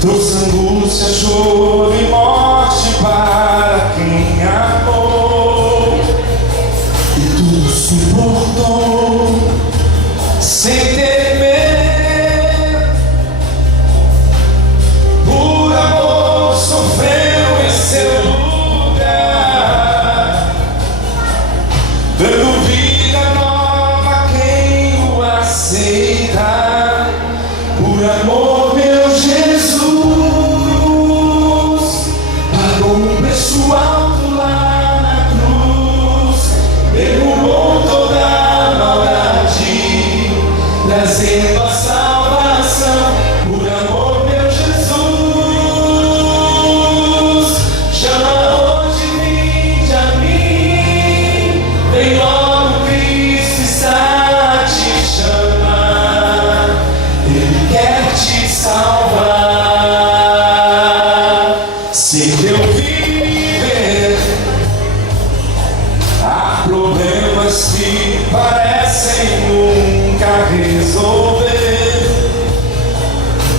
Trouxe angústia, choro e morte para quem amou, e tudo suportou sem temer. Por amor sofreu em seu lugar, dando vida nova a quem o aceitar. Por amor, meu Jesus pagou um preço alto lá na cruz, derrubou toda a maldade, trazendo a salvação. Por amor, meu Jesus, chama hoje, vinde a mim, vem logo, Cristo está a te chamar, Ele quer te salvar. Se teu viver há problemas que parecem nunca resolver,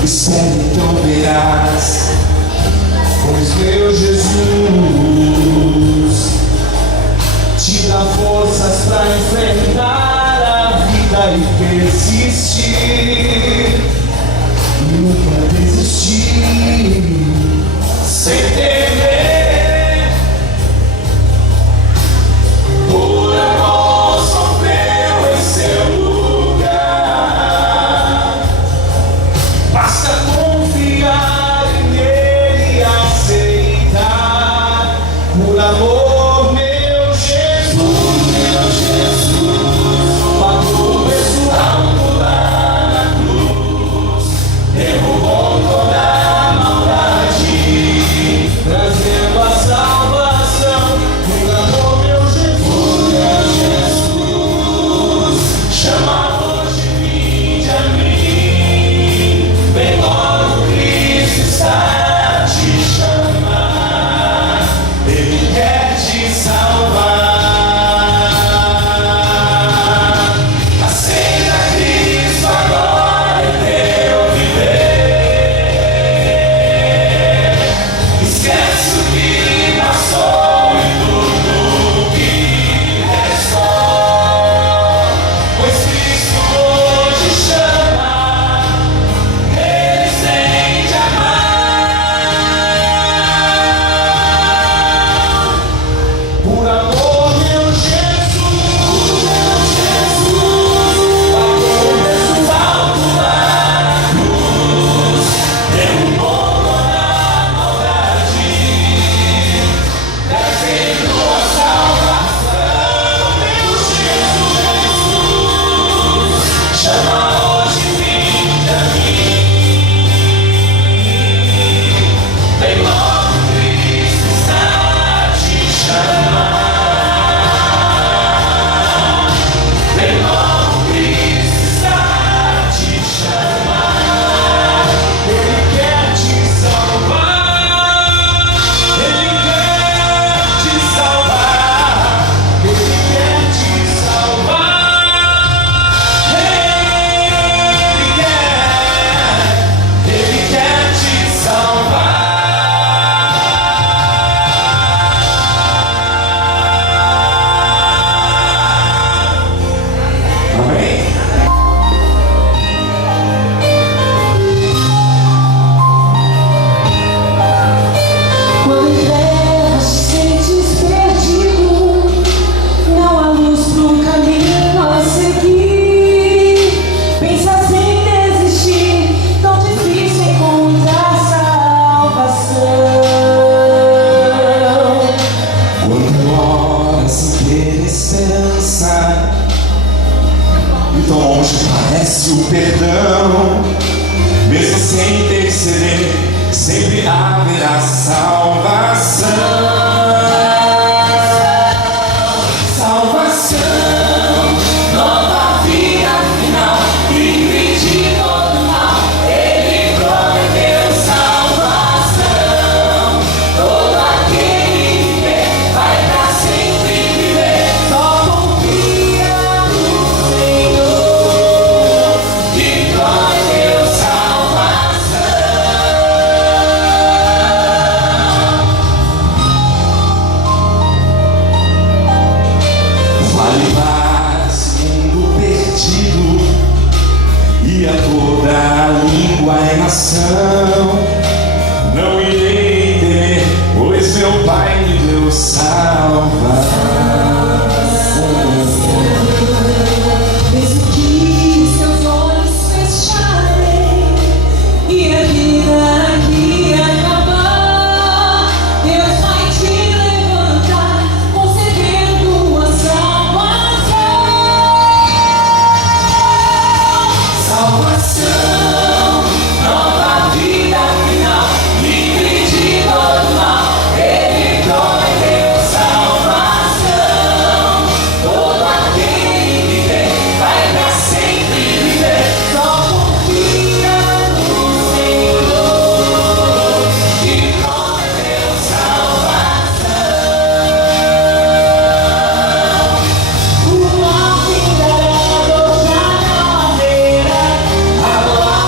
espera, então verás, pois meu Jesus te dá forças para enfrentar a vida e persistir, nunca desistir, sem temer. Por amor sofreu em seu lugar, basta confiar nele e aceitar. Por amor, meu Jesus pagou o preço alto lá na cruz, derrubou toda a maldade, trazendo a salvação. Por amor, meu Jesus, chama hoje, vinde a mim, vem logo, Cristo está a te chamar, Ele quer te salvar. Aceita Cristo agora em teu viver, esquece o que passou e tudo que restou, pois Cristo hoje chama, Ele sente amar. Por amor, meu Jesus pagou o preço alto lá na cruz, derrubou toda a maldade, trazendo a salvação. Meu Jesus, chama hoje, vinde a mim, vem logo, Cristo está a te chamar, vem logo, Cristo está a te chamar. Ele quer te salvar, Ele quer te salvar, Ele quer te salvar, Ele quer te salvar. Amém. Quando em trevas te sentes perdido, não há luz pro caminho a seguir. Pensas em desistir, tão difícil encontrar salvação. Quando ora sem ter esperança, e tão longe parece o perdão, mesmo sem interceder, sempre haverá salvação. Salvação, nova vida final, livre de todo mal. Ele prometeu salvação. Todo aquele que crê vai pra sempre viver. Só confia no Senhor, que prometeu salvação. salvação. Não irei temer, pois meu Pai me deu salvação. Mesmo que seus olhos fecharem e a vida aqui acabar, Deus vai te levantar, concedendo a salvação. Salvação, nova vida final, livre de todo mal. Ele prometeu salvação. Todo aquele que crê vai pra sempre viver. Só confia no Senhor, que prometeu salvação. Uma vida doce na madeira, a glória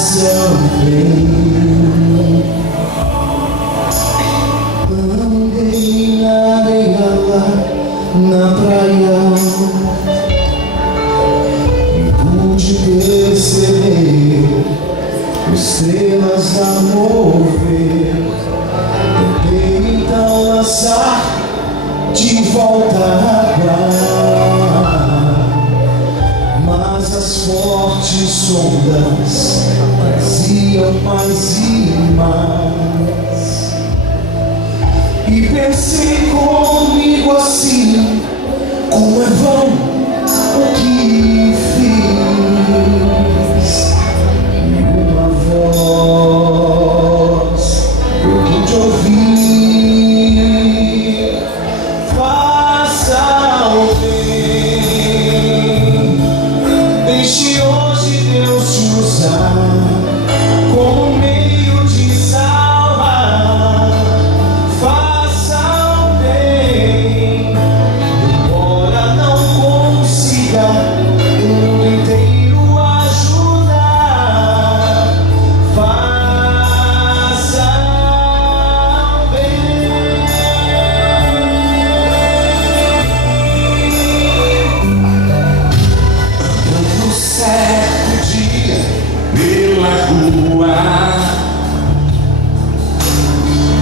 céu veio. Andei na areia lá na praia e pude perceber estrelas a mover. Tentei então lançar de volta a água, mas as fortes ondas traziam mais e mais. E pensei comigo assim: como é vão o que fiz. E uma voz eu pude ouvir: faça o bem, deixe hoje Deus te usar como meio de salvar. Faça o bem, embora não consiga o mundo inteiro ajudar. Faça o bem. No certo dia pela rua,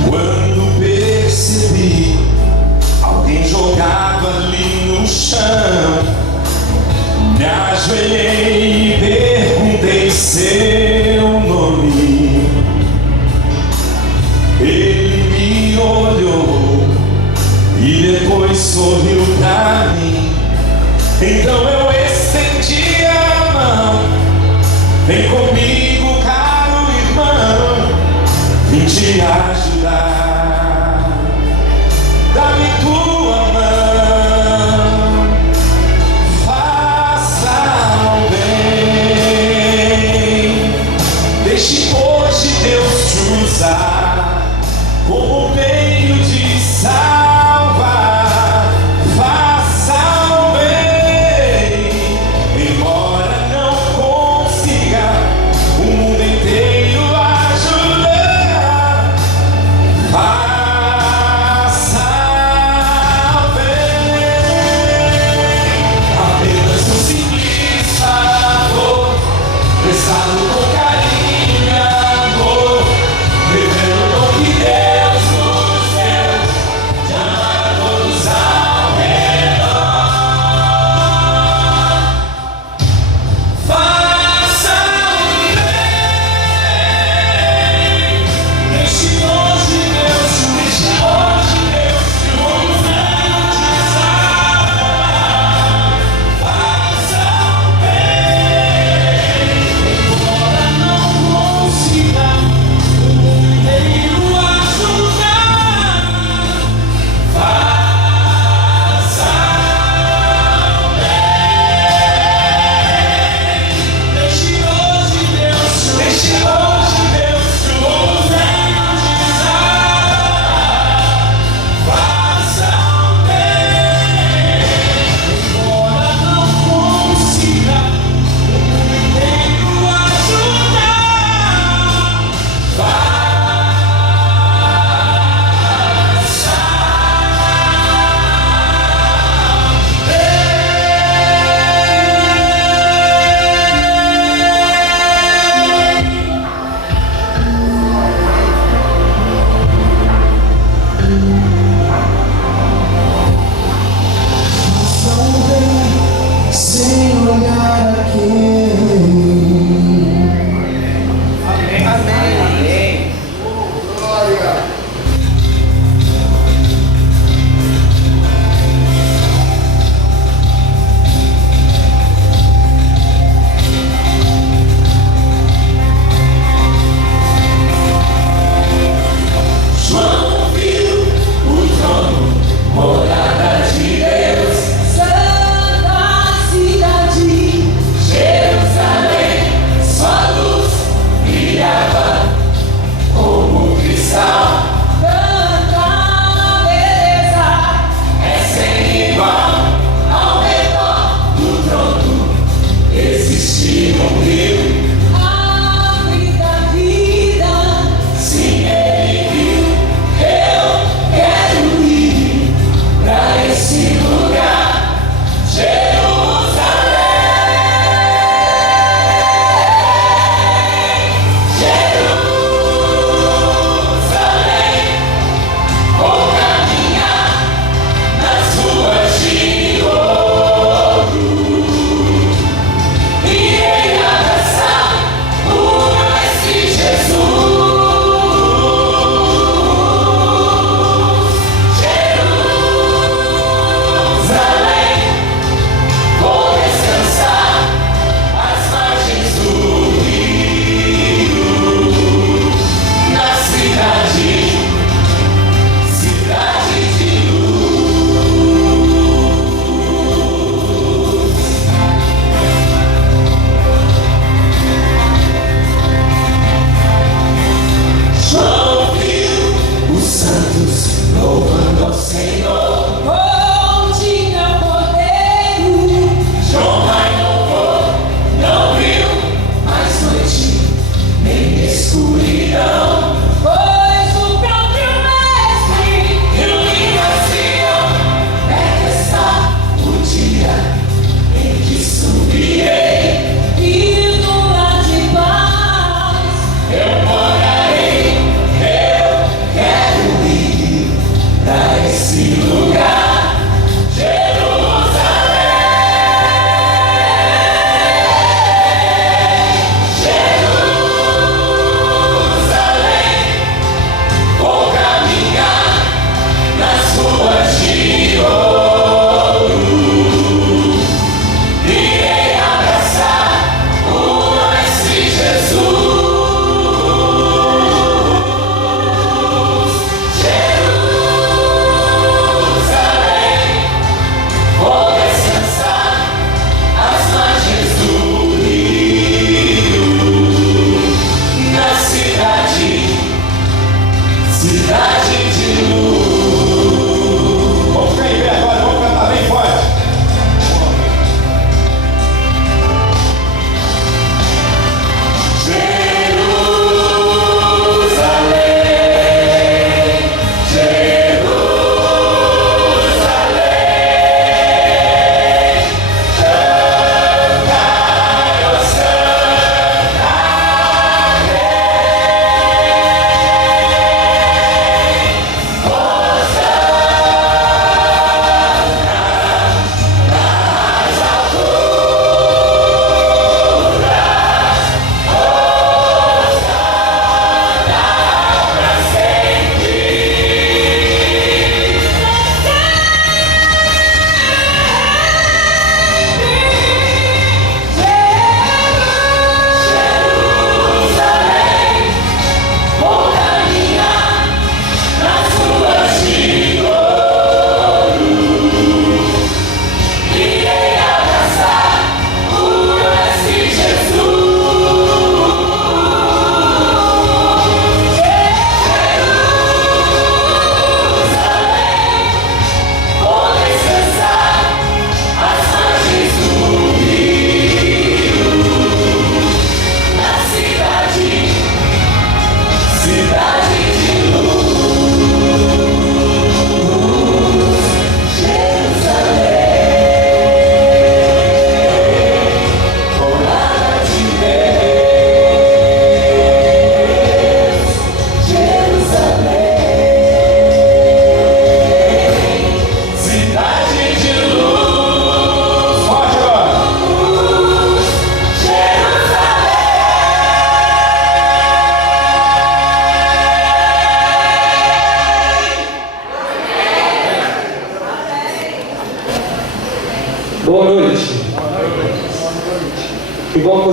quando percebi alguém jogado ali no chão, me ajoelhei e perguntei seu nome. Ele me olhou e depois sorriu pra mim. Então eu estendi a mão: vem comigo, caro irmão, vim te ajudar. Dá-me tua mão, faça o bem, deixe hoje Deus te usar como meio de salvar. Faça o bem, embora não consiga o mundo inteiro ajudar.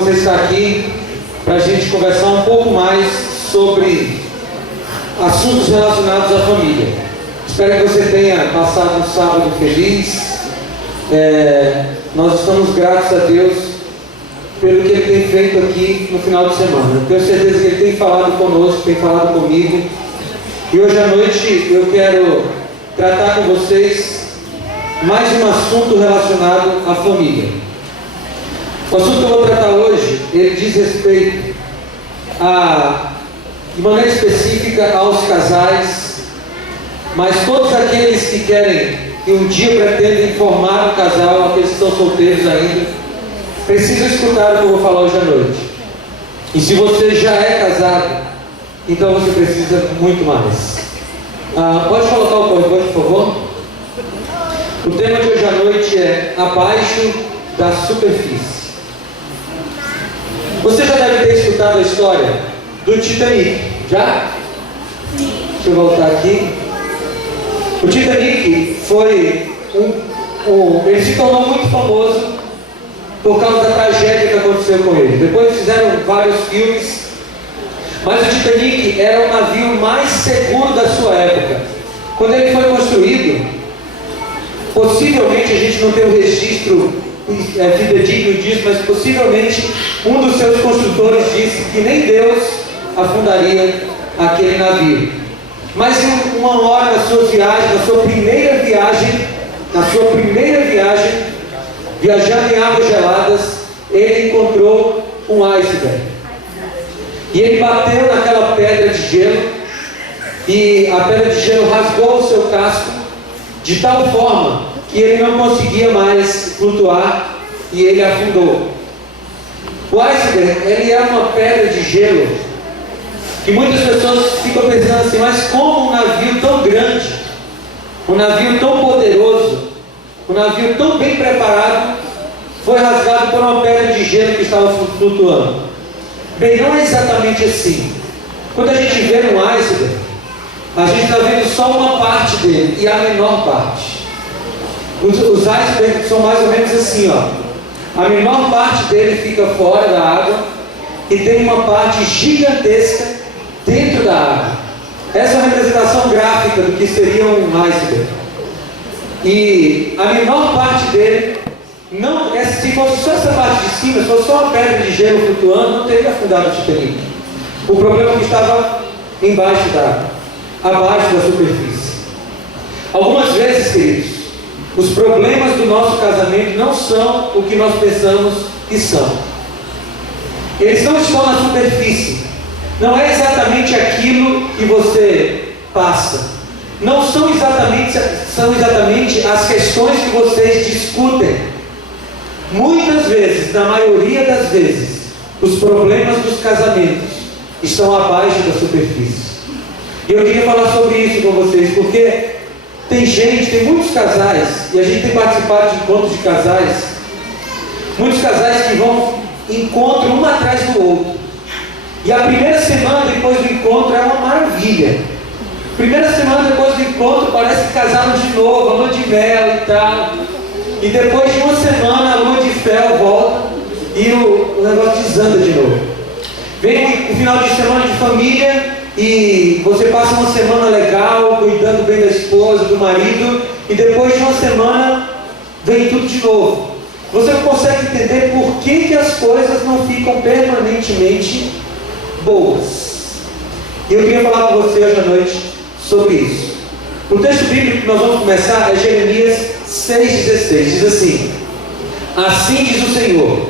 você estar aqui para a gente conversar um pouco mais sobre assuntos relacionados à família. Espero que você tenha passado um sábado feliz. Nós estamos gratos a Deus pelo que Ele tem feito aqui no final de semana. Eu tenho certeza que Ele tem falado conosco, tem falado comigo. E hoje à noite eu quero tratar com vocês mais um assunto relacionado à família. O assunto que eu vou tratar hoje, ele diz respeito de maneira específica aos casais, mas todos aqueles que querem, que um dia pretendem formar um casal, aqueles que estão solteiros ainda, precisam escutar o que eu vou falar hoje à noite. E se você já é casado, então você precisa muito mais. Pode colocar o PowerPoint, por favor? O tema de hoje à noite é abaixo da superfície. Você já deve ter escutado a história do Titanic, já? Deixa eu voltar aqui. O Titanic foi ele se tornou muito famoso por causa da tragédia que aconteceu com ele. Depois fizeram vários filmes, mas o Titanic era o navio mais seguro da sua época. Quando ele foi construído, possivelmente, a gente não tem o registro fidedigno disso, mas possivelmente um dos seus construtores disse que nem Deus afundaria aquele navio. Mas em uma hora das suas viagens, na sua primeira viagem, viajando em águas geladas, ele encontrou um iceberg. E ele bateu naquela pedra de gelo, e a pedra de gelo rasgou o seu casco de tal forma que ele não conseguia mais flutuar e ele afundou. O iceberg, ele é uma pedra de gelo que muitas pessoas ficam pensando assim, mas como um navio tão grande, um navio tão poderoso, um navio tão bem preparado foi rasgado por uma pedra de gelo que estava flutuando? Bem, não é exatamente assim. Quando a gente vê um iceberg, a gente está vendo só uma parte dele, e a menor parte. Os icebergs são mais ou menos assim, ó. A menor parte dele fica fora da água e tem uma parte gigantesca dentro da água. Essa é uma representação gráfica do que seria um iceberg. E a menor parte dele, se fosse só essa parte de cima, se fosse só uma pedra de gelo flutuando, não teria afundado o Titanic. O problema é que estava embaixo da água, abaixo da superfície. Algumas vezes, queridos, os problemas do nosso casamento não são o que nós pensamos que são. Eles não estão na superfície. Não é exatamente aquilo que você passa. Não são exatamente as questões que vocês discutem. Muitas vezes, na maioria das vezes, os problemas dos casamentos estão abaixo da superfície. E eu queria falar sobre isso com vocês, porque tem muitos casais, e a gente tem participado de encontros de casais, muitos casais que vão encontro um atrás do outro. E a primeira semana depois do encontro é uma maravilha. Primeira semana depois do encontro parece que casaram de novo, a lua de mel e tal. E depois de uma semana a lua de fel volta e o negócio desanda de novo. Vem o final de semana de família e você passa uma semana legal, cuidando bem da esposa, do marido, e depois de uma semana vem tudo de novo. Você não consegue entender por que as coisas não ficam permanentemente boas. E eu queria falar com você hoje à noite sobre isso. O texto bíblico que nós vamos começar é Jeremias 6,16. Diz assim: assim diz o Senhor,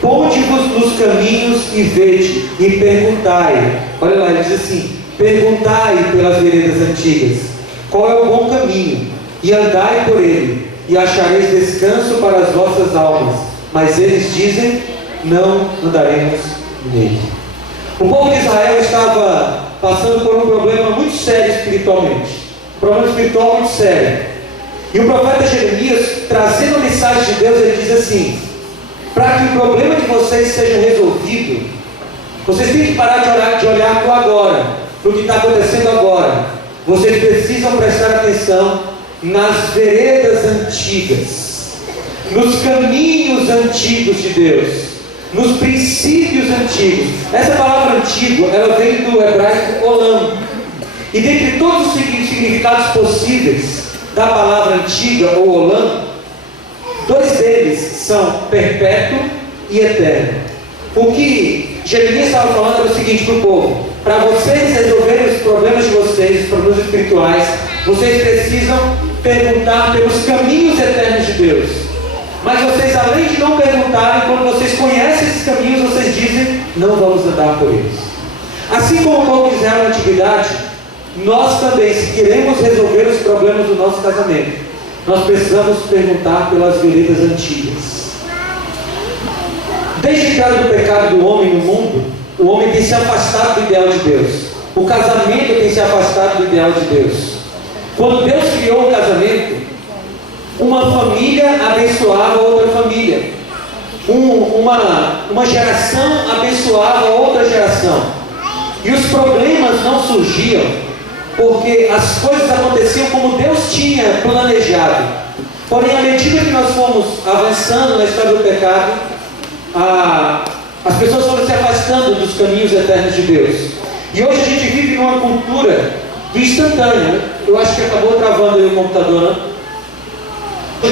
ponde-vos nos caminhos e vede, e perguntai. Olha lá, ele diz assim: perguntai pelas veredas antigas, qual é o bom caminho, e andai por ele, e achareis descanso para as vossas almas. Mas eles dizem, não andaremos nele. O povo de Israel estava passando por um problema muito sério espiritualmente. Um problema espiritual muito sério. E o profeta Jeremias, trazendo a mensagem de Deus, ele diz assim: para que o problema de vocês seja resolvido, vocês têm que parar de olhar para o agora, para o que está acontecendo agora. Vocês precisam prestar atenção nas veredas antigas, nos caminhos antigos de Deus. nos princípios antigos. Essa palavra antigo, ela vem do hebraico olam. E dentre todos os significados possíveis da palavra antiga ou olam, dois deles são perpétuo e eterno. O que Jeremias estava falando era o seguinte para o povo: para vocês resolverem os problemas de vocês, os problemas espirituais, vocês precisam perguntar pelos caminhos eternos de Deus. Mas vocês, além de não perguntarem, quando vocês conhecem esses caminhos, vocês dizem: não vamos andar por eles. Assim como o povo de Israel na antiguidade, nós também, se queremos resolver os problemas do nosso casamento, nós precisamos perguntar pelas veredas antigas. Desde a entrada do pecado do homem no mundo, o homem tem se afastado do ideal de Deus. O casamento tem se afastado do ideal de Deus. Quando Deus criou o casamento, uma família abençoava outra família. Uma geração abençoava outra geração. E os problemas não surgiam porque as coisas aconteciam como Deus tinha planejado. Porém, à medida que nós fomos avançando na história do pecado, as pessoas foram se afastando dos caminhos eternos de Deus. E hoje a gente vive numa cultura do instantâneo. Eu acho que acabou travando aí o computador, né?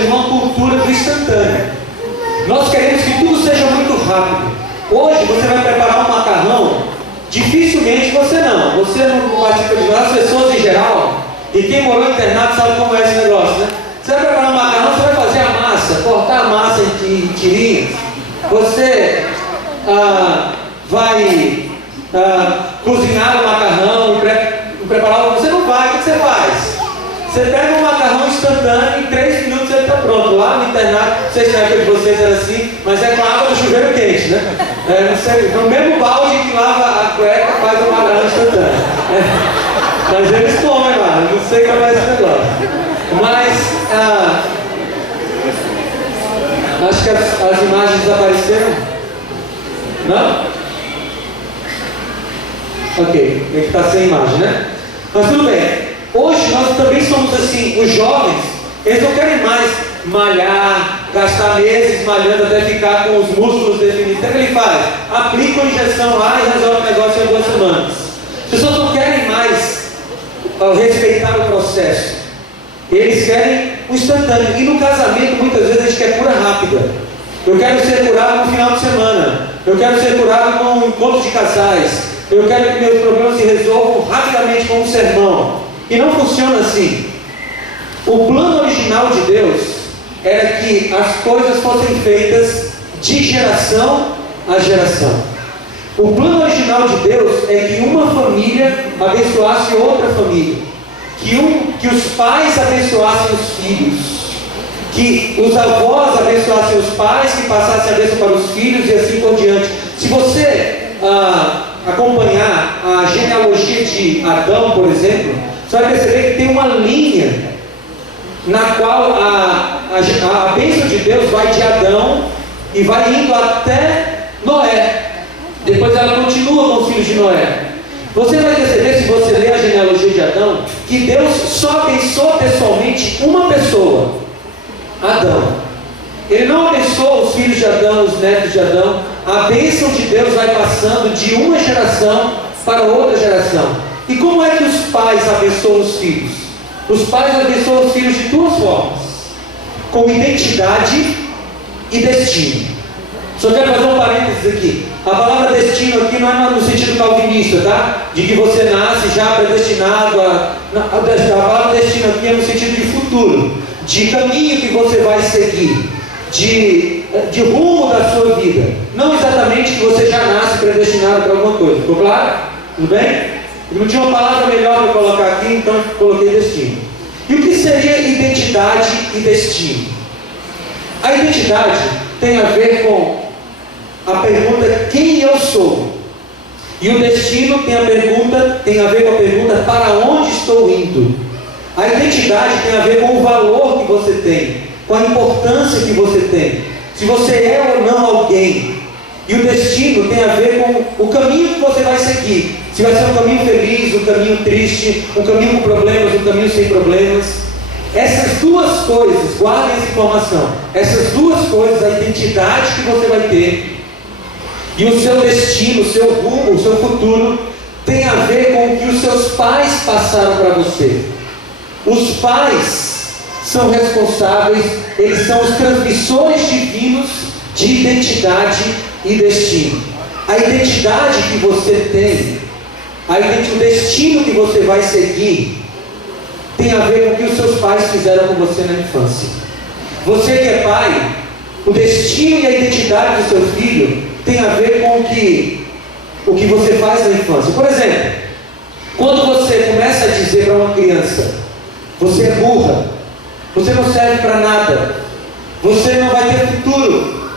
Uma cultura do instantâneo. Nós queremos que tudo seja muito rápido. Hoje você vai preparar um macarrão, dificilmente você não participa de nada, as pessoas em geral, e quem morou no internato sabe como é esse negócio, né? Você vai preparar um macarrão, você vai fazer a massa, cortar a massa em tirinhas, você vai cozinhar o macarrão e preparar. Você não vai, o que você faz? Você pega um macarrão instantâneo, em 3 minutos ele está pronto. Lá no internato, não sei se na época de vocês era assim, mas é com a água do chuveiro quente, né? Não sei, no mesmo balde que lava a cueca faz o macarrão instantâneo. Mas eles comem lá, não sei como é esse negócio. Mas acho que as imagens desapareceram. Não? Ok, ele está sem imagem, né? Mas tudo bem. Hoje nós também somos assim, os jovens, eles não querem mais malhar, gastar meses malhando até ficar com os músculos definidos. O que ele faz? Aplica uma injeção lá e resolve o negócio em 2 semanas. As pessoas não querem mais respeitar o processo. Eles querem o instantâneo. E no casamento, muitas vezes, a gente quer cura rápida. Eu quero ser curado no final de semana. Eu quero ser curado num encontro de casais. Eu quero que meus problemas se resolvam rapidamente com um sermão. E não funciona assim. O plano original de Deus era que as coisas fossem feitas de geração a geração. O plano original de Deus é que uma família abençoasse outra família. Que os pais abençoassem os filhos. Que os avós abençoassem os pais, que passassem a bênção para os filhos e assim por diante. Se você acompanhar a genealogia de Adão, por exemplo, você vai perceber que tem uma linha na qual a bênção de Deus vai de Adão e vai indo até Noé. Depois ela continua com os filhos de Noé. Você vai perceber, se você ler a genealogia de Adão, que Deus só abençoa pessoalmente uma pessoa, Adão. Ele não abençoa os filhos de Adão, os netos de Adão. A bênção de Deus vai passando de uma geração para outra geração. E como é que os pais abençoam os filhos? Os pais abençoam os filhos de 2 formas: com identidade e destino. Só quero fazer um parênteses aqui. A palavra destino aqui não é no sentido calvinista, tá? De que você nasce já predestinado a palavra destino aqui é no sentido de futuro, de caminho que você vai seguir, de rumo da sua vida. Não exatamente que você já nasce predestinado para alguma coisa. Ficou claro? Tudo bem? Não tinha uma palavra melhor para colocar aqui, então coloquei destino. E o que seria identidade e destino? A identidade tem a ver com a pergunta quem eu sou. E o destino tem a ver com a pergunta para onde estou indo. A identidade tem a ver com o valor que você tem, com a importância que você tem, se você é ou não alguém. E o destino tem a ver com o caminho que você vai seguir. Se vai ser um caminho feliz, um caminho triste, um caminho com problemas, um caminho sem problemas. Essas 2 coisas, guardem essa informação. Essas 2 coisas, a identidade que você vai ter E o seu destino, o seu rumo, o seu futuro tem a ver com o que os seus pais passaram para você. Os pais são responsáveis, eles são os transmissores divinos de identidade e destino. A identidade que você tem, o destino que você vai seguir, tem a ver com o que os seus pais fizeram com você na infância. Você que é pai, o destino e a identidade do seu filho tem a ver com o que você faz na infância. Por exemplo, quando você começa a dizer para uma criança: você é burra, você não serve para nada, você não vai ter futuro,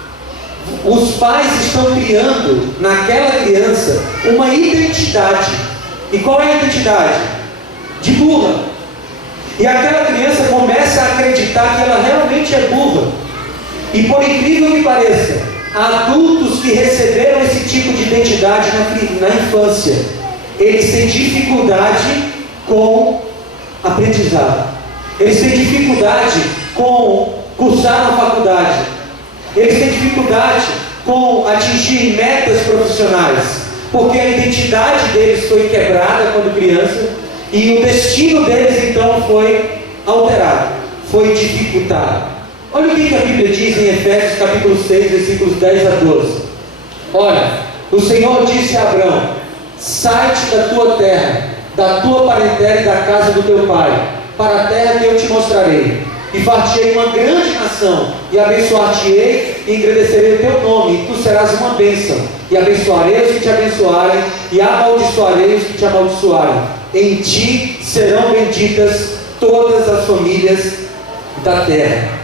os pais estão criando naquela criança uma identidade. E qual é a identidade? De burra. E aquela criança começa a acreditar que ela realmente é burra. E por incrível que pareça, adultos que receberam esse tipo de identidade na infância, eles têm dificuldade com aprendizado. Eles têm dificuldade com cursar na faculdade. Eles têm dificuldade com atingir metas profissionais, porque a identidade deles foi quebrada quando criança e o destino deles então foi alterado, foi dificultado. Olha o que a Bíblia diz em Efésios capítulo 6, versículos 10 a 12. Olha, o Senhor disse a Abraão: sai-te da tua terra, da tua parentela e da casa do teu pai, para a terra que eu te mostrarei. E far-te-ei uma grande nação, e abençoar-te-ei, e engrandecerei o teu nome, e tu serás uma bênção. E abençoarei os que te abençoarem, e amaldiçoarei os que te amaldiçoarem. Em ti serão benditas todas as famílias da terra.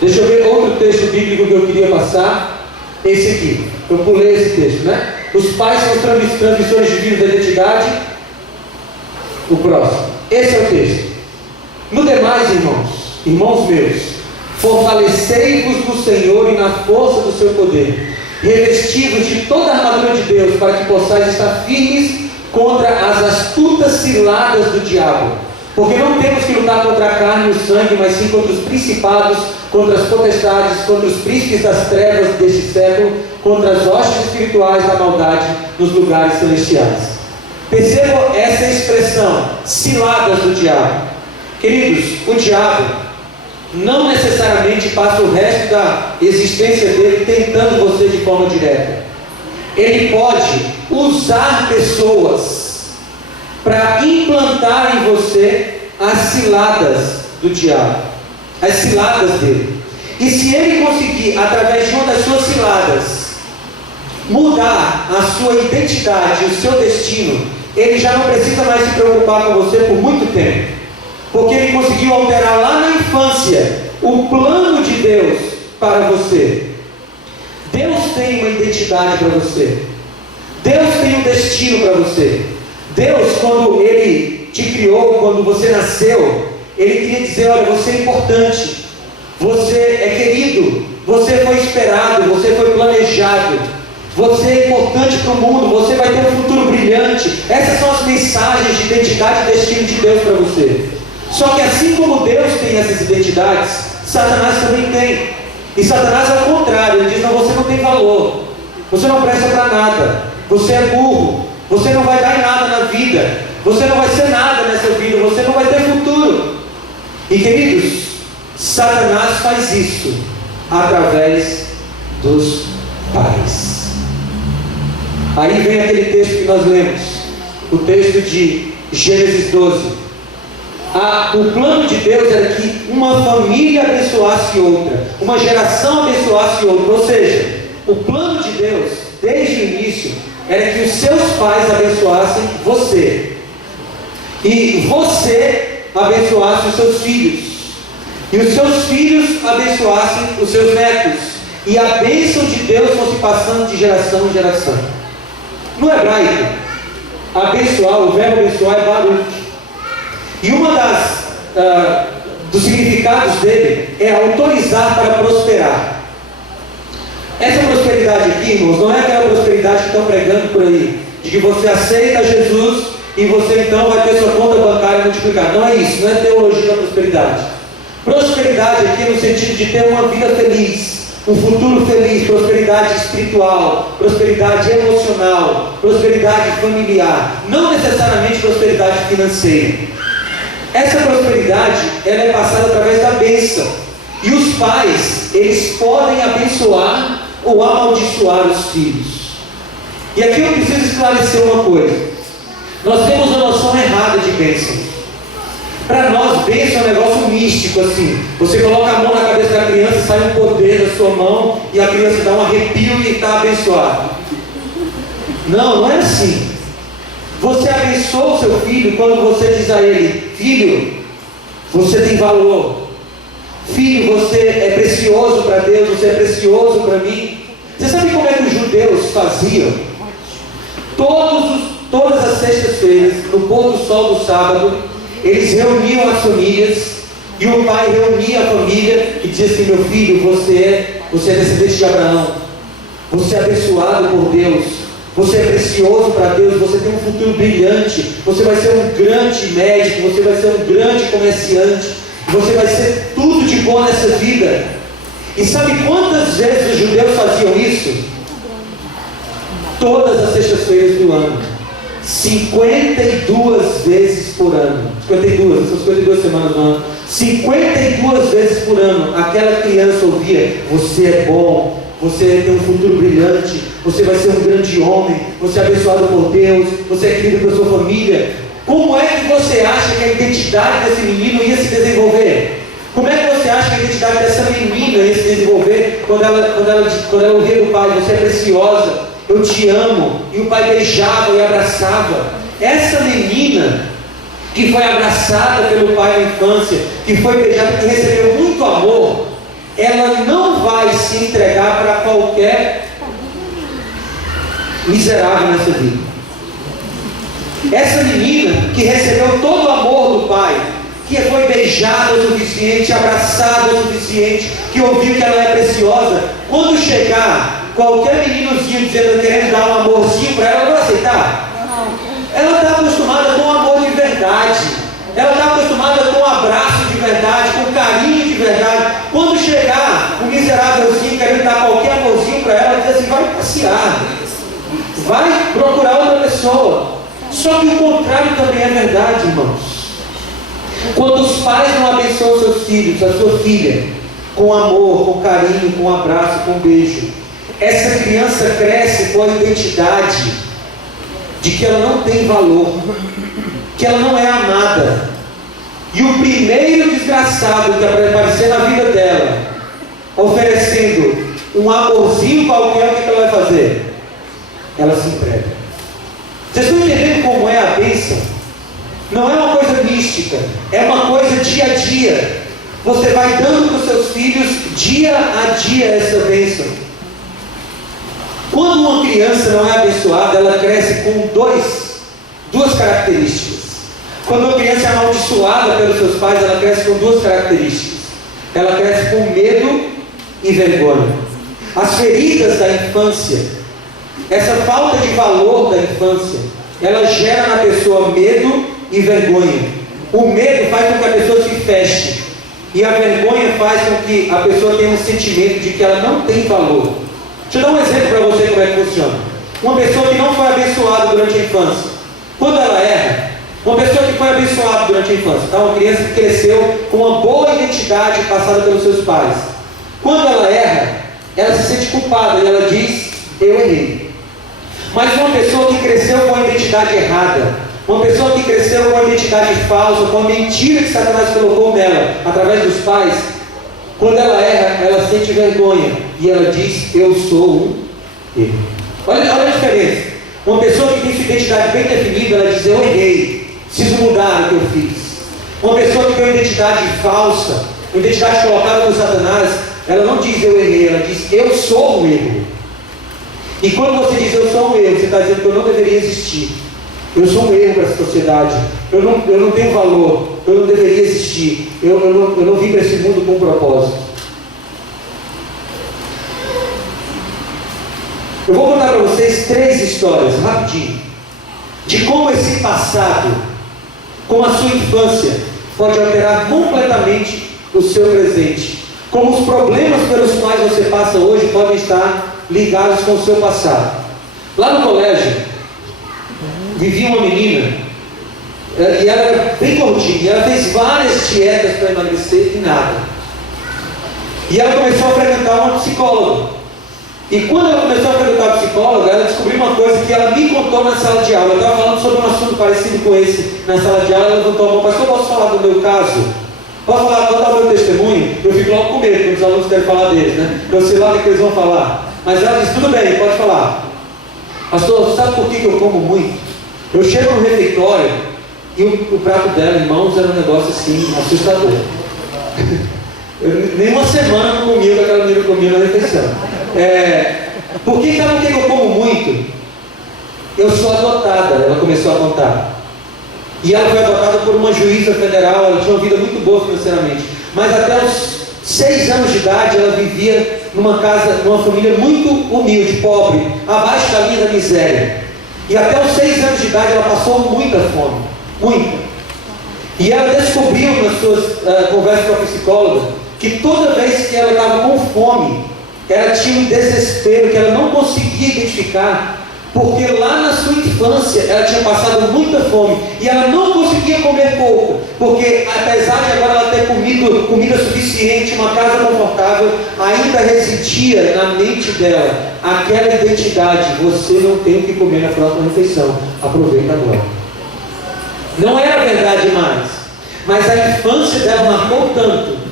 Deixa eu ver outro texto bíblico que eu queria passar. Esse aqui, eu pulei esse texto, né? Os pais são transmissores divinos da identidade. O próximo, esse é o texto. No demais, irmãos meus, fortalecei-vos no Senhor e na força do seu poder, revestidos de toda a armadura de Deus, para que possais estar firmes contra as astutas ciladas do diabo. Porque não temos que lutar contra a carne e o sangue, mas sim contra os principados, contra as potestades, contra os príncipes das trevas deste século, contra as hostes espirituais da maldade nos lugares celestiais. Percebam essa expressão, ciladas do diabo. Queridos, o diabo não necessariamente passa o resto da existência dele tentando você de forma direta. Ele pode usar pessoas para implantar em você as ciladas do diabo, as ciladas dele. E se ele conseguir, através de uma das suas ciladas, mudar a sua identidade, o seu destino, ele já não precisa mais se preocupar com você por muito tempo. Porque ele conseguiu alterar lá na infância o plano de Deus para você. Deus tem uma identidade para você. Deus tem um destino para você. Deus, quando Ele te criou, quando você nasceu, Ele queria dizer: olha, você é importante, você é querido, você foi esperado, você foi planejado, você é importante para o mundo, você vai ter um futuro brilhante. Essas são as mensagens de identidade e destino de Deus para você. Só que assim como Deus tem essas identidades, Satanás também tem. E Satanás é o contrário, ele diz: não, você não tem valor, você não presta para nada, você é burro, você não vai dar em nada na vida, você não vai ser nada nessa vida, você não vai ter futuro. E queridos, Satanás faz isso através dos pais. Aí vem aquele texto que nós lemos, o texto de Gênesis 12. O plano de Deus era que uma família abençoasse outra, uma geração abençoasse outra. Ou seja, o plano de Deus, desde o início, era que os seus pais abençoassem você, e você abençoasse os seus filhos, e os seus filhos abençoassem os seus netos, e a bênção de Deus fosse passando de geração em geração. No hebraico, abençoar, o verbo abençoar é baruch. E uma dos significados dele é autorizar para prosperar. Essa prosperidade aqui, irmãos, não é aquela prosperidade que estão pregando por aí, de que você aceita Jesus e você então vai ter sua conta bancária multiplicada. Não é isso, não é teologia da prosperidade. Prosperidade aqui é no sentido de ter uma vida feliz, um futuro feliz, prosperidade espiritual, prosperidade emocional, prosperidade familiar, não necessariamente prosperidade financeira. Essa prosperidade, ela é passada através da bênção. E os pais, eles podem abençoar ou amaldiçoar os filhos. E aqui eu preciso esclarecer uma coisa. Nós temos uma noção errada de bênção. Para nós, bênção é um negócio místico, assim. Você coloca a mão na cabeça da criança, sai um poder da sua mão, e a criança dá um arrepio e está abençoada. Não, não é assim. Você abençoa o seu filho quando você diz a ele: filho, você tem valor. Filho, você é precioso para Deus, você é precioso para mim. Você sabe como é que os judeus faziam? Todas as sextas-feiras, no pôr do sol do sábado, eles reuniam as famílias, e o pai reunia a família e dizia assim: meu filho, você é descendente de Abraão, você é abençoado por Deus, você é precioso para Deus, você tem um futuro brilhante, você vai ser um grande médico, você vai ser um grande comerciante, você vai ser tudo de bom nessa vida. E sabe quantas vezes os judeus faziam isso? Todas as sextas-feiras do ano. 52 vezes por ano. 52, são 52 semanas no ano. 52 vezes por ano, aquela criança ouvia: você é bom, você tem um futuro brilhante, você vai ser um grande homem, você é abençoado por Deus, você é querido pela sua família. Como é que você acha que a identidade desse menino ia se desenvolver? Como é que você acha que a identidade dessa menina ia se desenvolver quando ela ouvia do pai: você é preciosa, eu te amo, e o pai beijava e abraçava? Essa menina que foi abraçada pelo pai na infância, que foi beijada, que recebeu muito amor, ela não vai se entregar para qualquer miserável nessa vida. Essa menina que recebeu todo o amor do pai, que foi beijada o suficiente, abraçada o suficiente, que ouviu que ela é preciosa, quando chegar qualquer meninozinho dizendo, querendo dar um amorzinho para ela, ela vai aceitar? Ela está acostumada com um amor de verdade, ela está acostumada com um abraço de verdade, com carinho de verdade. Quando chegar um miserávelzinho querendo dar qualquer amorzinho para ela, diz assim: vai passear, vai procurar outra pessoa. Só que o contrário também é verdade, irmãos. Quando os pais não abençoam seus filhos, a sua filha, com amor, com carinho, com abraço, com beijo, essa criança cresce com a identidade de que ela não tem valor, que ela não é amada. E o primeiro desgraçado que aparecer na vida dela, oferecendo um amorzinho qualquer, o que ela vai fazer? Ela se entrega. Vocês estão entendendo como é a bênção? Não é uma coisa mística, é uma coisa dia a dia. Você vai dando para os seus filhos dia a dia essa bênção. Quando uma criança não é abençoada, ela cresce com duas características. Quando uma criança é amaldiçoada pelos seus pais, ela cresce com duas características. Ela cresce com medo e vergonha. As feridas da infância, essa falta de valor da infância, ela gera na pessoa medo e vergonha. O medo faz com que a pessoa se feche, e a vergonha faz com que a pessoa tenha um sentimento de que ela não tem valor. Deixa eu dar um exemplo para você como é que funciona. Uma pessoa que não foi abençoada durante a infância, quando ela erra, uma pessoa que foi abençoada durante a infância, tá? Uma criança que cresceu com uma boa identidade passada pelos seus pais, quando ela erra, ela se sente culpada e ela diz: eu errei. Mas uma pessoa que cresceu com a identidade errada, uma pessoa que cresceu com a identidade falsa, com a mentira que Satanás colocou nela através dos pais, quando ela erra, ela sente vergonha e ela diz: eu sou um erro. Olha a diferença. Uma pessoa que tem sua identidade bem definida, ela diz: eu errei, preciso mudar o que eu fiz. Uma pessoa que tem uma identidade falsa, uma identidade colocada por Satanás, ela não diz eu errei, ela diz: eu sou um erro. E quando você diz eu sou um erro, você está dizendo que eu não deveria existir. Eu sou um erro para essa sociedade. Eu não tenho valor. Eu não deveria existir. Eu não vim para esse mundo com um propósito. Eu vou contar para vocês 3 histórias, rapidinho, de como esse passado, como a sua infância, pode alterar completamente o seu presente. como os problemas pelos quais você passa hoje podem estar ligados com o seu passado. Lá no colégio, vivia uma menina, e ela era bem gordinha, ela fez várias dietas para emagrecer e nada. E ela começou a frequentar uma psicóloga. E quando ela começou a frequentar a psicóloga, ela descobriu uma coisa que ela me contou na sala de aula. Eu estava falando sobre um assunto parecido com esse na sala de aula. Ela levantou a mão: pastor, posso falar do meu caso? Posso falar, pode dar o meu testemunho? Eu fico logo com medo quando os alunos querem falar deles, né? Eu sei lá o que eles vão falar. Mas ela disse: tudo bem, pode falar. Pastor, sabe por que eu como muito? Eu chego no refeitório e o prato dela em mãos era um negócio assim, assustador. Nem uma semana não comia o que aquela menina comia na refeição. Por que sabe o que eu como muito? Eu sou adotada, ela começou a contar. E ela foi adotada por uma juíza federal, ela tinha uma vida muito boa financeiramente. Mas até os 6 anos de idade ela vivia numa casa, numa família muito humilde, pobre, abaixo da linha da miséria. E até os 6 anos de idade ela passou muita fome, muita. E ela descobriu nas suas conversas com a psicóloga que toda vez que ela estava com fome, ela tinha um desespero que ela não conseguia identificar, porque lá na sua infância ela tinha passado muita fome e ela não conseguia comer pouco, porque apesar de agora ela ter comido comida suficiente, uma casa confortável, ainda residia na mente dela aquela identidade: você não tem o que comer na próxima refeição, aproveita agora. Não era verdade mais, mas a infância dela marcou tanto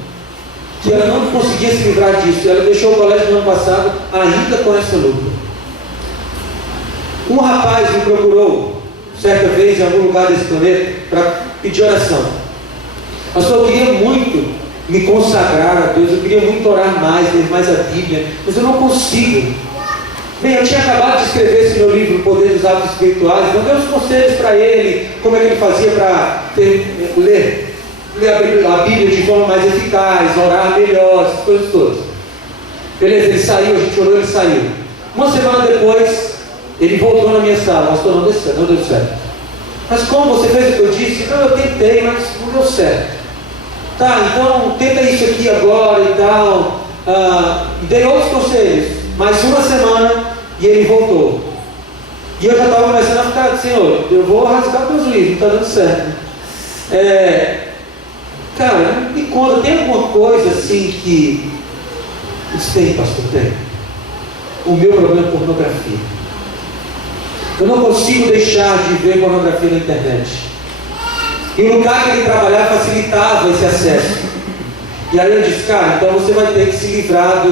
que ela não conseguia se livrar disso. Ela deixou o colégio no ano passado ainda com essa luta. Um rapaz me procurou certa vez em algum lugar desse planeta para pedir oração. Pastor, eu queria muito me consagrar a Deus, eu queria muito orar mais, ler mais a Bíblia, mas eu não consigo. Bem, eu tinha acabado de escrever esse meu livro, O Poder dos Hábitos Espirituais. Eu dei uns conselhos para ele, como é que ele fazia para ler a Bíblia de forma mais eficaz, orar melhor, essas coisas todas. Beleza, ele saiu, a gente orou, ele saiu. Uma semana depois, ele voltou na minha sala: pastor, não deu certo. Mas como, você fez o que eu disse? Não, eu tentei, mas não deu certo. Tá, então tenta isso aqui agora e tal. Dei outros conselhos, mais uma semana e ele voltou. E eu já estava começando a ficar: Senhor, eu vou rasgar meus livros, não está dando certo. Cara, me conta, tem alguma coisa assim que... Tem, pastor, tem. O meu problema é pornografia. Eu não consigo deixar de ver pornografia na internet. E o lugar que ele trabalhava facilitava esse acesso. E aí eu disse: cara, então você vai ter que se livrar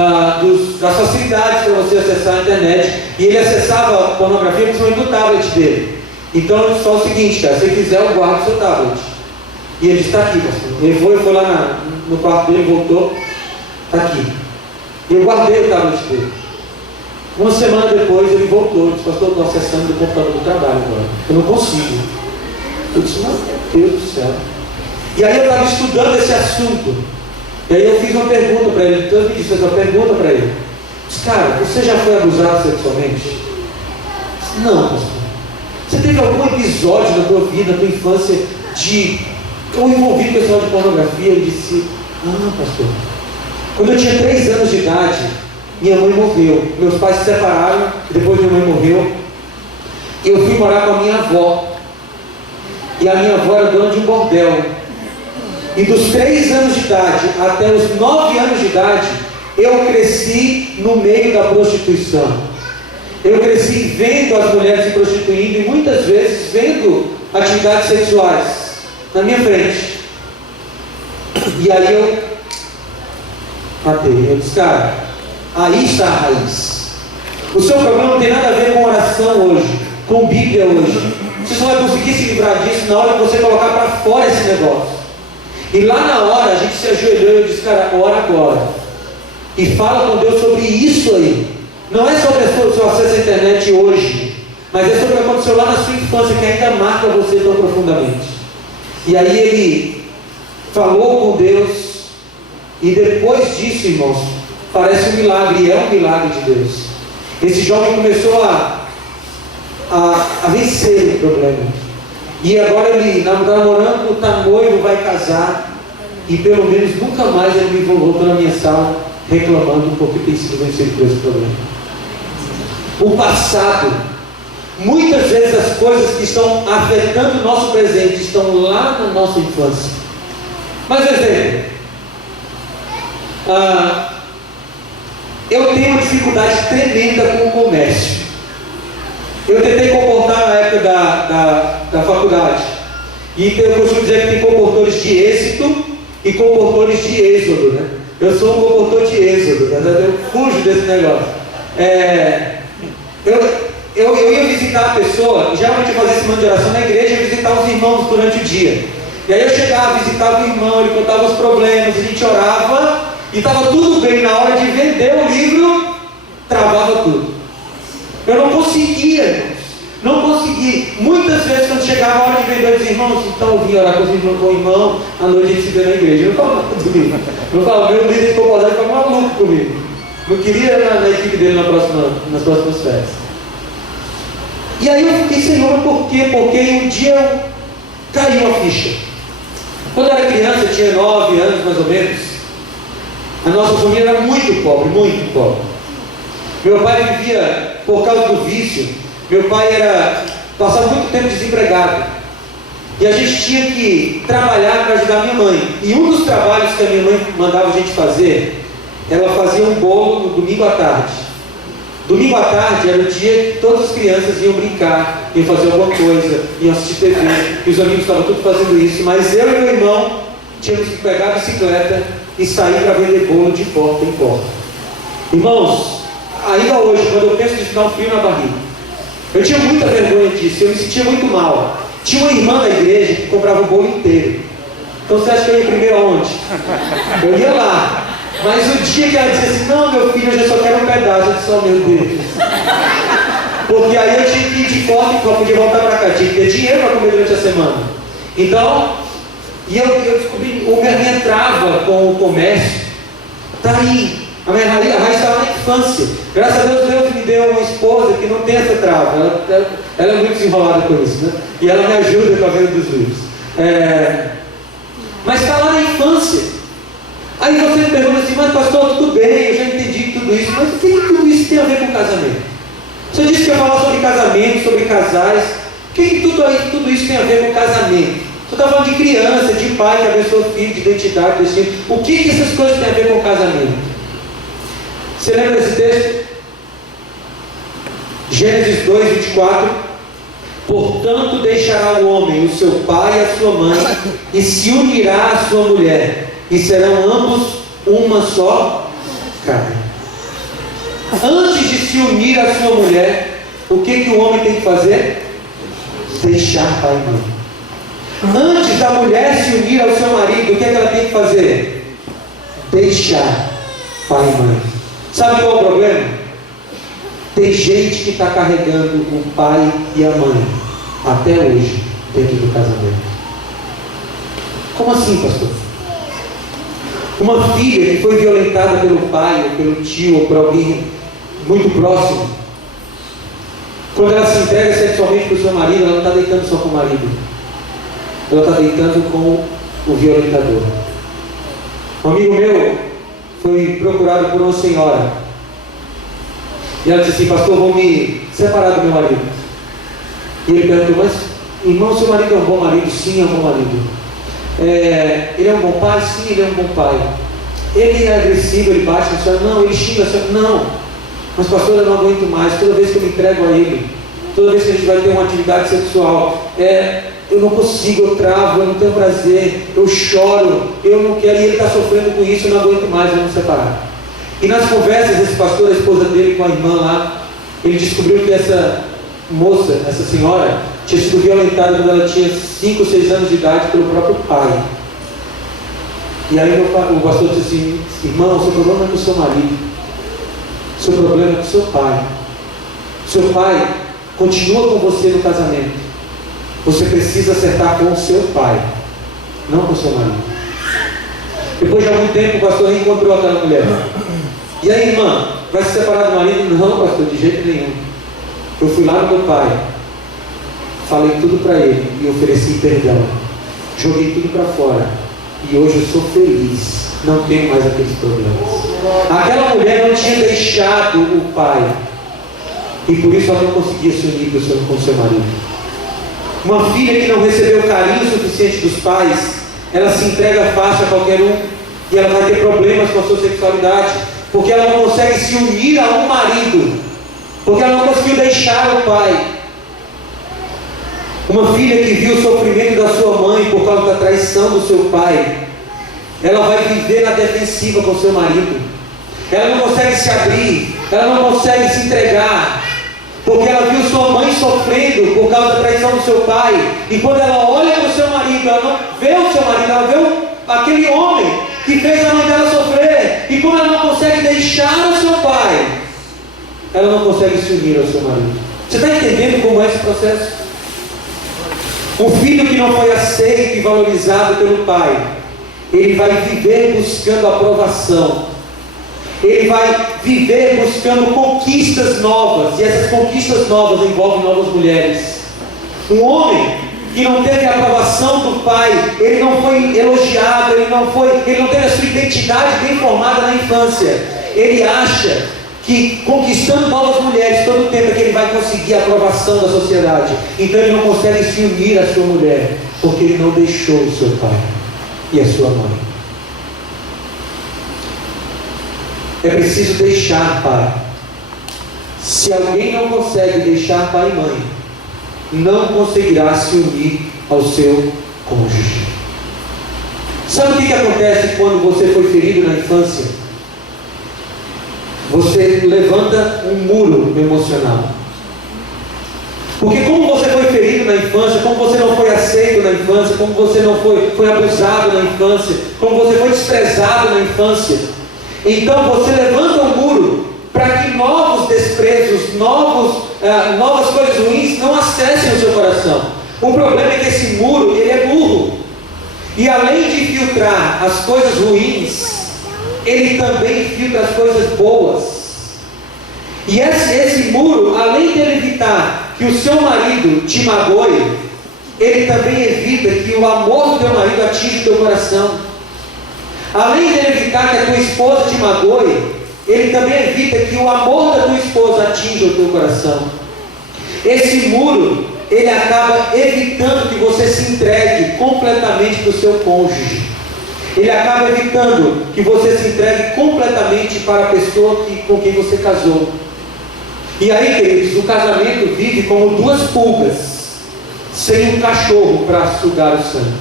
das facilidades para você acessar a internet. E ele acessava a pornografia principalmente do tablet dele. Então eu disse só o seguinte: cara, se você quiser eu guardo o seu tablet. E ele disse: está aqui, pastor. Ele foi lá no quarto dele, voltou, está aqui. E eu guardei o tablet dele. Uma semana depois ele voltou, disse: pastor, eu estou acessando do computador do trabalho agora, eu não consigo. Eu disse: meu Deus do céu. E aí eu estava estudando esse assunto, e aí eu fiz uma pergunta para ele. Então eu disse uma pergunta para ele. Disse: cara, você já foi abusado sexualmente? Disse: não, pastor. Você teve algum episódio na tua vida, na tua infância, eu envolvido com esse negócio de pornografia? Eu disse: não, pastor. Quando eu tinha 3 anos de idade, minha mãe morreu. Meus pais se separaram, depois minha mãe morreu. E eu fui morar com a minha avó. E a minha avó era dona de um bordel. E dos 3 anos de idade até os 9 anos de idade, eu cresci no meio da prostituição. Eu cresci vendo as mulheres se prostituindo e muitas vezes vendo atividades sexuais na minha frente. E aí eu matei. Eu disse: cara, aí está a raiz. O seu problema não tem nada a ver com oração hoje, com Bíblia hoje. Você só vai conseguir se livrar disso na hora que você colocar para fora esse negócio. E lá na hora a gente se ajoelhou e eu disse: cara, ora agora e fala com Deus sobre isso aí. Não é sobre o seu acesso à internet hoje, mas é sobre o que aconteceu lá na sua infância, que ainda marca você tão profundamente. E aí ele falou com Deus, e depois disso, irmãos, parece um milagre, e é um milagre de Deus. Esse jovem começou a vencer o problema. E agora ele está namorando, está noivo, vai casar. e pelo menos nunca mais ele me voltou na minha sala reclamando porque tem sido vencido por esse problema. O passado, muitas vezes as coisas que estão afetando o nosso presente estão lá na nossa infância. Mas exemplo, eu tenho uma dificuldade tremenda com o comércio. Eu tentei comportar na época da faculdade. E eu costumo dizer que tem comportores de êxito e comportores de êxodo, né? Eu sou um comportor de êxodo, né? Eu fujo desse negócio. Eu ia visitar a pessoa, geralmente eu fazia esse monte de oração na igreja, eu visitava os irmãos durante o dia. E aí eu chegava, visitava o irmão, ele contava os problemas, a gente orava, e estava tudo bem. Na hora de vender o livro, travava tudo. Eu não conseguia, irmãos. Não consegui. Muitas vezes quando chegava a hora de vender, eu dizia, irmãos, então eu vim orar com o irmão, à noite a gente se vê na igreja. Eu não falava comigo. Eu falava, meu líder ficou acordado e ficava maluco comigo. Não queria na equipe dele nas próximas festas. E aí eu fiquei, Senhor, por quê? Porque um dia caiu a ficha. Quando eu era criança, eu tinha 9 anos mais ou menos, a nossa família era muito pobre, muito pobre. Meu pai vivia, por causa do vício, meu pai passava muito tempo desempregado. E a gente tinha que trabalhar para ajudar a minha mãe. E um dos trabalhos que a minha mãe mandava a gente fazer, ela fazia um bolo no domingo à tarde. Domingo à tarde era o dia que todas as crianças iam brincar, iam fazer alguma coisa, iam assistir TV, e os amigos estavam tudo fazendo isso, mas eu e meu irmão tínhamos que pegar a bicicleta e sair para vender bolo de porta em porta. Irmãos, ainda hoje, quando eu penso nisso, dá um frio na barriga. Eu tinha muita vergonha disso, eu me sentia muito mal. Tinha uma irmã da igreja que comprava o bolo inteiro. Então você acha que eu ia primeiro aonde? Eu ia lá. Mas o dia que ela disse assim, não, meu filho, eu já só quero um pedaço, eu disse, oh meu Deus. Porque aí eu tinha que ir de porta em porta, podia voltar para cá, tinha que ter dinheiro para comer durante a semana. Então, eu descobri, a minha trava com o comércio está aí. A raiz estava na infância. Graças a Deus, Deus me deu uma esposa que não tem essa trava. Ela é muito desenrolada com isso, né? E ela me ajuda com a venda dos livros. Mas está lá na infância. Aí você me pergunta assim, mas pastor, tudo bem, eu já entendi tudo isso, mas o que tudo isso tem a ver com casamento? Você disse que ia falar sobre casamento, sobre casais. O que tudo isso tem a ver com casamento? Você está falando de criança, de pai que abençoa o filho, de identidade, destino. O que essas coisas têm a ver com casamento? Você lembra desse texto? Gênesis 2, 24. Portanto deixará o homem o seu pai e a sua mãe, e se unirá à sua mulher, e serão ambos uma só carne. Antes de se unir à sua mulher, o que o homem tem que fazer? Deixar pai e mãe. Antes da mulher se unir ao seu marido, o que ela tem que fazer? Deixar pai e mãe. Sabe qual é o problema? Tem gente que está carregando o pai e a mãe até hoje dentro do casamento. Como assim, pastor? Uma filha que foi violentada pelo pai, ou pelo tio, ou por alguém muito próximo, quando ela se entrega sexualmente para o seu marido, ela não está deitando só com o marido, ela está deitando com o violentador. Um amigo meu foi procurado por uma senhora, e ela disse assim, pastor, vou me separar do meu marido. E ele perguntou, mas irmão, seu marido é um bom marido? Sim, é um bom marido. Ele é um bom pai? Sim, ele é um bom pai. Ele é agressivo, ele bate na senhora? Não. Ele xinga a senhora? Não. Mas pastor, eu não aguento mais. Toda vez que eu me entrego a ele, toda vez que a gente vai ter uma atividade sexual, eu não consigo, eu travo, eu não tenho prazer, eu choro, eu não quero, e ele está sofrendo com isso, eu não aguento mais, vamos separar. E nas conversas desse pastor, a esposa dele com a irmã lá, ele descobriu que essa moça, essa senhora, tinha sido violentada quando ela tinha 5 ou 6 anos de idade pelo próprio pai. E aí o pastor disse assim, irmão, o seu problema não é com o seu marido, o seu problema é com o seu pai. O seu pai continua com você no casamento. Você precisa acertar com o seu pai, não com o seu marido. Depois de algum tempo, o pastor reencontrou aquela mulher. E aí, irmã, vai se separar do marido? Não, pastor, de jeito nenhum. Eu fui lá no meu pai, falei tudo para ele e ofereci perdão. Joguei tudo para fora. e hoje eu sou feliz, não tenho mais aqueles problemas. Aquela mulher não tinha deixado o pai, e por isso ela não conseguia se unir com o seu marido. Uma filha que não recebeu carinho suficiente dos pais, ela se entrega fácil a qualquer um, e ela vai ter problemas com a sua sexualidade, porque ela não consegue se unir a um marido, porque ela não conseguiu deixar o pai. Uma filha que viu o sofrimento da sua mãe por causa da traição do seu pai, ela vai viver na defensiva com o seu marido. Ela não consegue se abrir, ela não consegue se entregar, porque ela viu sua mãe sofrendo por causa da traição do seu pai. E quando ela olha para o seu marido, ela não vê o seu marido, ela vê aquele homem que fez a mãe dela sofrer. E como ela não consegue deixar o seu pai, ela não consegue se unir ao seu marido. Você está entendendo como é esse processo? Um filho que não foi aceito e valorizado pelo pai, ele vai viver buscando aprovação, ele vai viver buscando conquistas novas, e essas conquistas novas envolvem novas mulheres. Um homem que não teve a aprovação do pai, ele não foi elogiado, ele não teve a sua identidade bem formada na infância. Ele acha que conquistando novas mulheres todo o tempo é que ele vai conseguir a aprovação da sociedade. Então ele não consegue se unir à sua mulher, porque ele não deixou o seu pai e a sua mãe. É preciso deixar pai. Se alguém não consegue deixar pai e mãe, não conseguirá se unir ao seu cônjuge. Sabe o que acontece quando você foi ferido na infância? Você levanta um muro emocional. Porque como você foi ferido na infância, como você não foi aceito na infância, como você não foi abusado na infância, como você foi desprezado na infância, então você levanta um muro para que novos desprezos, novas coisas ruins não acessem o seu coração. O problema é que esse muro, ele é burro. E além de filtrar as coisas ruins, ele também filtra as coisas boas. E esse muro, além de evitar que o seu marido te magoe, ele também evita que o amor do teu marido atinja o teu coração. Além de evitar que a tua esposa te magoe, ele também evita que o amor da tua esposa atinja o teu coração. Esse muro, ele acaba evitando que você se entregue completamente para o seu cônjuge. Ele acaba evitando que você se entregue completamente para a pessoa com quem você casou. E aí, queridos, o casamento vive como duas pulgas, sem um cachorro para sugar o sangue.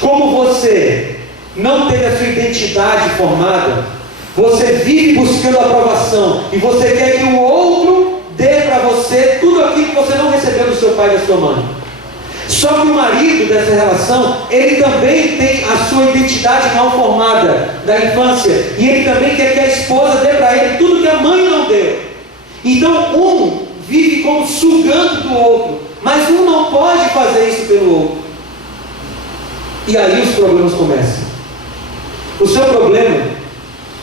Como você não teve a sua identidade formada, você vive buscando aprovação, e você quer que o outro dê para você tudo aquilo que você não recebeu do seu pai e da sua mãe. Só que o marido dessa relação, ele também tem a sua identidade mal formada da infância, e ele também quer que a esposa dê para ele tudo que a mãe não deu. Então um vive como sugando do outro, mas um não pode fazer isso pelo outro. E aí os problemas começam. O seu problema,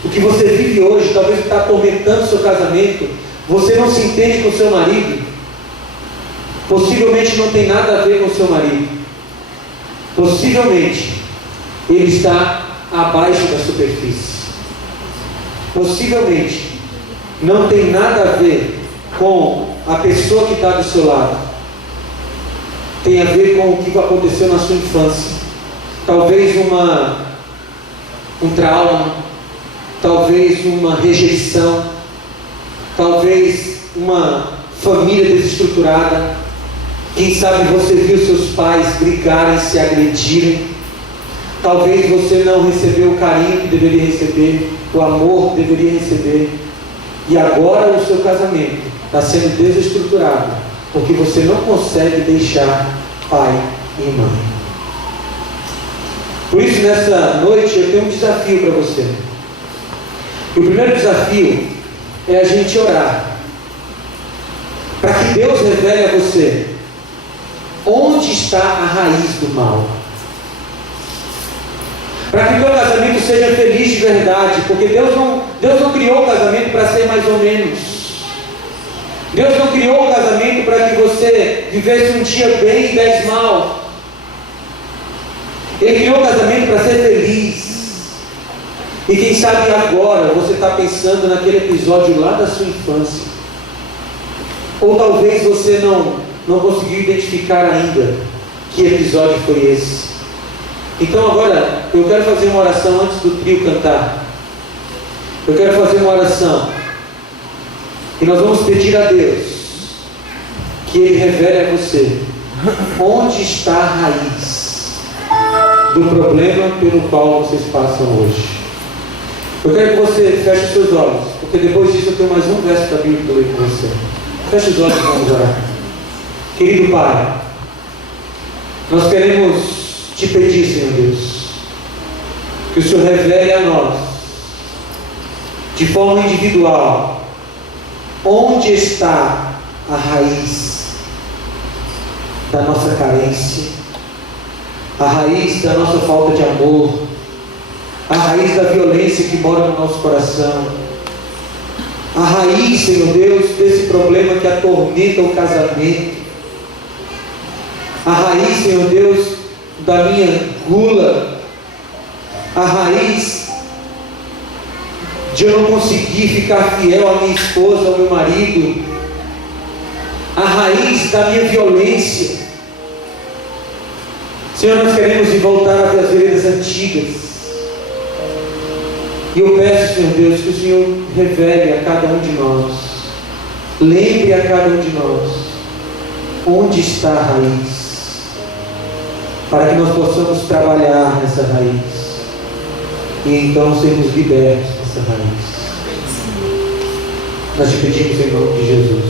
o que você vive hoje, talvez está atormentando o seu casamento, você não se entende com o seu marido, possivelmente não tem nada a ver com o seu marido. Possivelmente ele está abaixo da superfície. Possivelmente não tem nada a ver com a pessoa que está do seu lado. Tem a ver com o que aconteceu na sua infância. Talvez um trauma, talvez uma rejeição, talvez uma família desestruturada. Quem sabe você viu seus pais brigarem, se agredirem. Talvez você não recebeu o carinho que deveria receber, o amor que deveria receber. E agora o seu casamento está sendo desestruturado, porque você não consegue deixar pai e mãe. Por isso, nessa noite, eu tenho um desafio para você. E o primeiro desafio é a gente orar, para que Deus revele a você onde está a raiz do mal. Para que o teu casamento seja feliz de verdade, porque Deus não criou o casamento para ser mais ou menos. Deus não criou o casamento para que você vivesse um dia bem e 10 mal. Ele criou o casamento para ser feliz. E quem sabe agora você está pensando naquele episódio lá da sua infância. Ou talvez você não conseguiu identificar ainda que episódio foi esse. Então agora eu quero fazer uma oração antes do trio cantar. Eu quero fazer uma oração. E nós vamos pedir a Deus que Ele revele a você onde está a raiz do problema pelo qual vocês passam hoje. Eu quero que você feche os seus olhos, porque depois disso eu tenho mais um verso da Bíblia para ler com você. Feche os olhos e vamos orar. Querido Pai, nós queremos te pedir, Senhor Deus, que o Senhor revele a nós, de forma individual, onde está a raiz da nossa carência, a raiz da nossa falta de amor, a raiz da violência que mora no nosso coração, a raiz, Senhor Deus, desse problema que atormenta o casamento, a raiz, Senhor Deus, da minha gula, a raiz de eu não conseguir ficar fiel à minha esposa, ao meu marido, a raiz da minha violência. Senhor, nós queremos voltar às veredas antigas. E eu peço, Senhor Deus, que o Senhor revele a cada um de nós, lembre a cada um de nós, onde está a raiz, para que nós possamos trabalhar nessa raiz, e então sermos libertos dessa raiz. Nós te pedimos em nome de Jesus.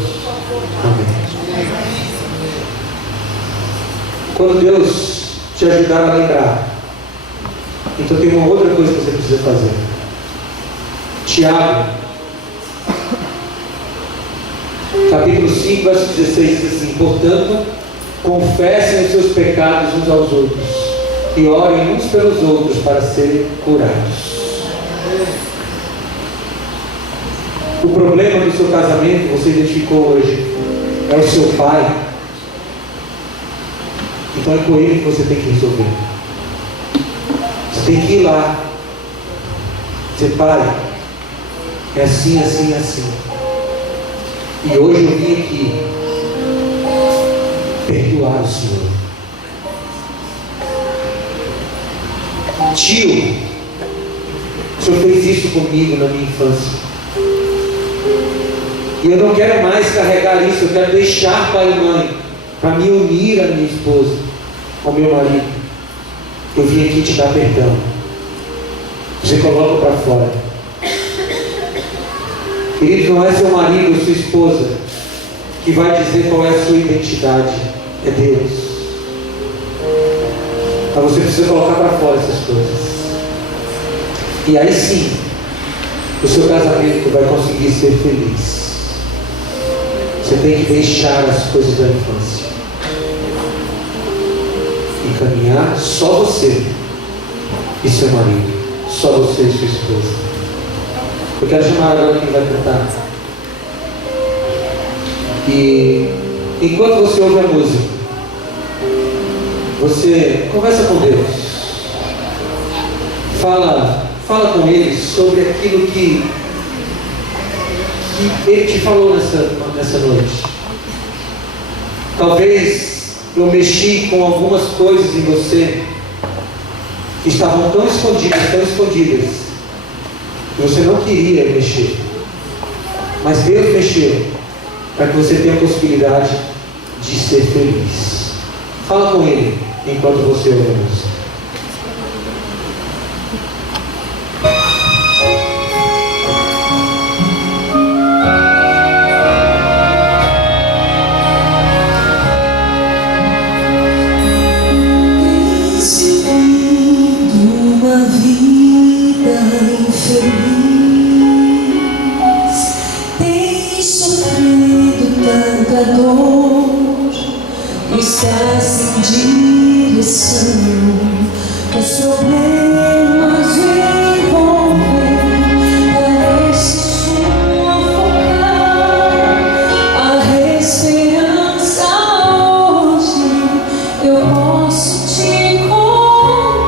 Amém. Quando Deus te ajudar a lembrar, então tem uma outra coisa que você precisa fazer. Tiago, capítulo 5, verso 16, diz assim: portanto, confessem os seus pecados uns aos outros e orem uns pelos outros para serem curados. O problema do seu casamento, você identificou hoje, é o seu pai. Então é com ele que você tem que resolver. Você tem que ir lá, dizer: pai, é assim, assim, assim. E hoje eu vim aqui perdoar o Senhor. Tio, o Senhor fez isso comigo na minha infância. E eu não quero mais carregar isso. Eu quero deixar pai e mãe para me unir à minha esposa, ao meu marido. Eu vim aqui te dar perdão. Você coloca para fora. Queridos, não é seu marido ou sua esposa que vai dizer qual é a sua identidade. É Deus. Então você precisa colocar para fora essas coisas. E aí sim, o seu casamento vai conseguir ser feliz. Você tem que deixar as coisas da infância e caminhar só você e seu marido, só você e sua esposa. Eu quero chamar agora quem vai cantar. E enquanto você ouve a música, você conversa com Deus, fala com Ele sobre aquilo que Ele te falou nessa noite. Talvez eu mexi com algumas coisas em você que estavam tão escondidas, que você não queria mexer. Mas Deus mexeu para que você tenha a possibilidade de ser feliz. Fala com Ele enquanto você ouve a música. Está sem direção, os problemas envolvem, parece sufocar a esperança hoje. Eu posso te encontrar.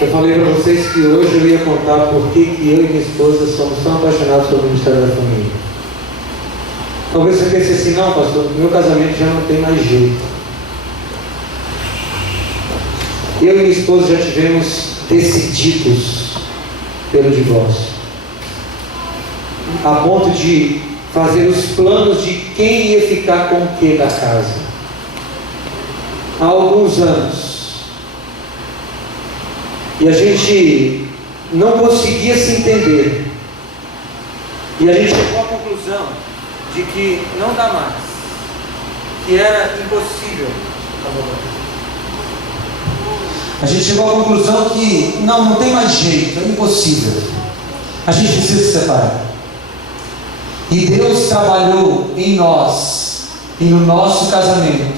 Eu falei para vocês que hoje eu ia contar por que eu e minha esposa somos tão apaixonados pelo Ministério da Família. Talvez você pense assim, não, pastor, meu casamento já não tem mais jeito. Eu e minha esposa já tivemos decididos pelo divórcio, a ponto de fazer os planos de quem ia ficar com o que da casa. Há alguns anos. E a gente não conseguia se entender. E a gente chegou à conclusão de que não dá mais, que era impossível. A gente chegou à conclusão que não tem mais jeito, é impossível. A gente precisa se separar. E Deus trabalhou em nós e no nosso casamento.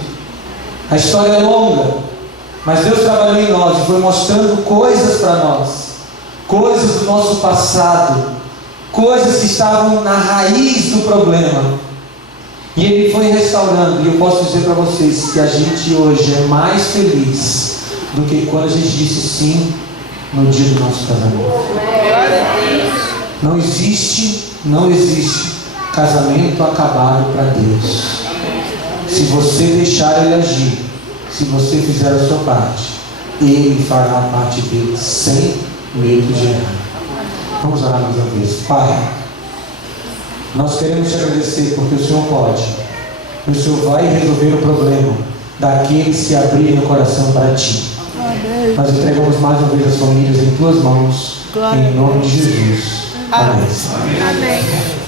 A história é longa, mas Deus trabalhou em nós e foi mostrando coisas para nós, coisas do nosso passado, coisas que estavam na raiz do problema. E Ele foi restaurando. E eu posso dizer para vocês que a gente hoje é mais feliz do que quando a gente disse sim no dia do nosso casamento. Não existe casamento acabado para Deus. Se você deixar Ele agir, se você fizer a sua parte, Ele fará a parte dele sem medo de errar. Vamos orar mais uma vez. Pai, nós queremos te agradecer porque o Senhor pode. O Senhor vai resolver o problema daqueles que abrirem o coração para Ti. Nós entregamos mais uma vez as famílias em Tuas mãos, em nome de Jesus. Amém. Amém.